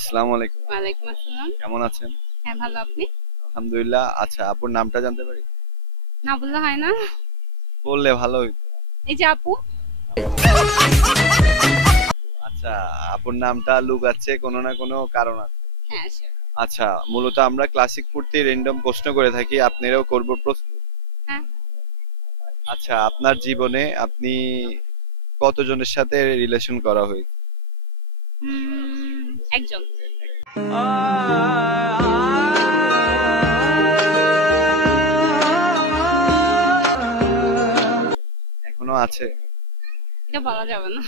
আসসালামু আলাইকুম। ওয়ালাইকুম আসসালাম। কেমন আছেন? হ্যাঁ, ভালো। আপনি? আলহামদুলিল্লাহ। আচ্ছা, আপুর নামটা জানতে পারি? না বললে হয় না? বললে ভালো হইতো। এই যে আপু। আচ্ছা, আপুর নামটা লুকাচ্ছে কোনো না কোনো কারণ আছে। হ্যাঁ, শিওর। আচ্ছা, মূলত আমরা ক্লাসিক ফুর্তি র্যান্ডম প্রশ্ন করে থাকি। আপনারাও করব প্রস্তুত? হ্যাঁ। আচ্ছা, আপনার জীবনে আপনি কতজনের সাথে রিলেশন করা হয়েছে? একজন। এখনো আছে? এটা বলা যাবে না।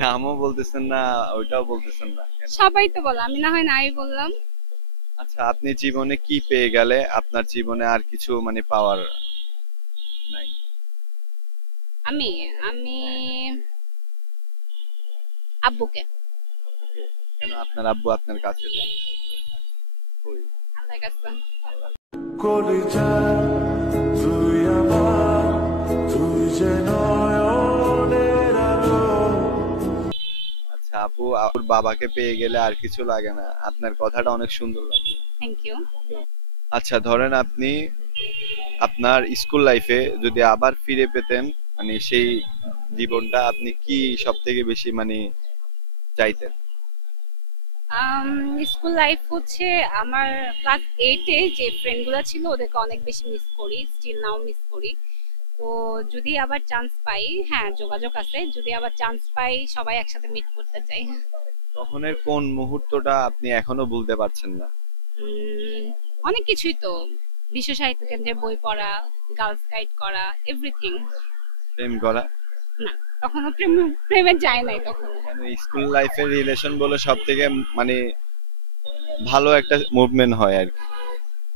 নামও বলতেছেন না, ওইটাও বলতেছেন না কেন? সবাই তো বলে, আমি না হয় নাই বললাম। আচ্ছা, আপনি জীবনে কি পেয়ে গেলে আপনার জীবনে আর কিছু মানে পাওয়ার নাই? আমি আমি আব্বুকে। ওকে, কেন আপনার আব্বু আপনার কাছে নেই? কই? আল্লাহর কাছে। কলিজা তুই আমার, তুই যে নয়নের আলো। আচ্ছা আপু, আপুর বাবাকে পেয়ে গেলে আর কিছু লাগে না, আপনার কথাটা অনেক সুন্দর লাগলো। Thank you. আচ্ছা ধরেন আপনি আপনার স্কুল লাইফে যদি আবার ফিরে পেতেন, মানে সেই জীবনটা আপনি কি সব থেকে বেশি মানে চাইতেন? স্কুল লাইফ হচ্ছে আমার ক্লাস 8-এ যে ফ্রেন্ডগুলো ছিল ওদেরকে অনেক বেশি মিস করি, স্টিল নাও মিস করি। তো যদি আবার চান্স পাই, হ্যাঁ যোগাযোগ আছে, যদি আবার চান্স পাই সবাই একসাথে মিট করতে চাই। তখনের কোন মুহূর্তটা আপনি এখনো ভুলতে পারছেন না? উম, অনেক কিছুই তো, বিশ্ব সাহিত্য কেন্দ্রে বই পড়া, গার্লস গাইড করা, এভরিথিং। প্রেম করা? না, তখনও প্রেমে যায় নাই তখনো। কেন, স্কুল লাইফের রিলেশন বলে সব থেকে মানে ভালো একটা মুভমেন্ট হয় আর কি।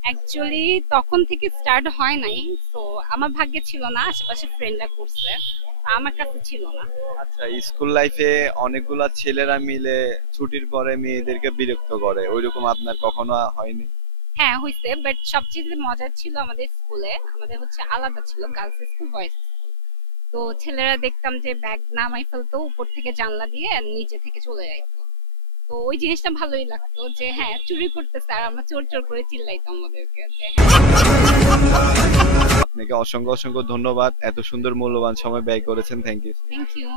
অ্যাকচুয়ালি তখন থেকে স্টার্ট হয় নাই। তো আমার ভাগ্যে ছিল না, আশেপাশে ফ্রেন্ডরা করছে, তো আমার কাছে ছিল না। আচ্ছা, স্কুল লাইফে অনেকগুলা ছেলেরা মিলে ছুটির পরে মেয়েদেরকে বিরক্ত করে, ওইরকম আপনার কখনো হয়নি? হ্যাঁ হইছে, বাট সবচেয়ে মজার ছিল আমাদের স্কুলে, আমাদের হচ্ছে আলাদা ছিল গার্লস স্কুল বয়েজ স্কুল। তো ছেলেরা দেখতাম যে ব্যাগ নামাই ফেলতো উপর থেকে জানলা দিয়ে, আর নিচে থেকে চলে যাইতো। তো ওই জিনিসটা ভালোই লাগতো যে হ্যাঁ চুরি করতেছে, আর আমরা চোর চোর করে চিল্লাইতাম আমাদেরকে যে হ্যাঁ। আপনাকে অসংখ্য অসংখ্য ধন্যবাদ, এত সুন্দর মূল্যবান সময় ব্যয় করেছেন, থ্যাংক ইউ। Thank you.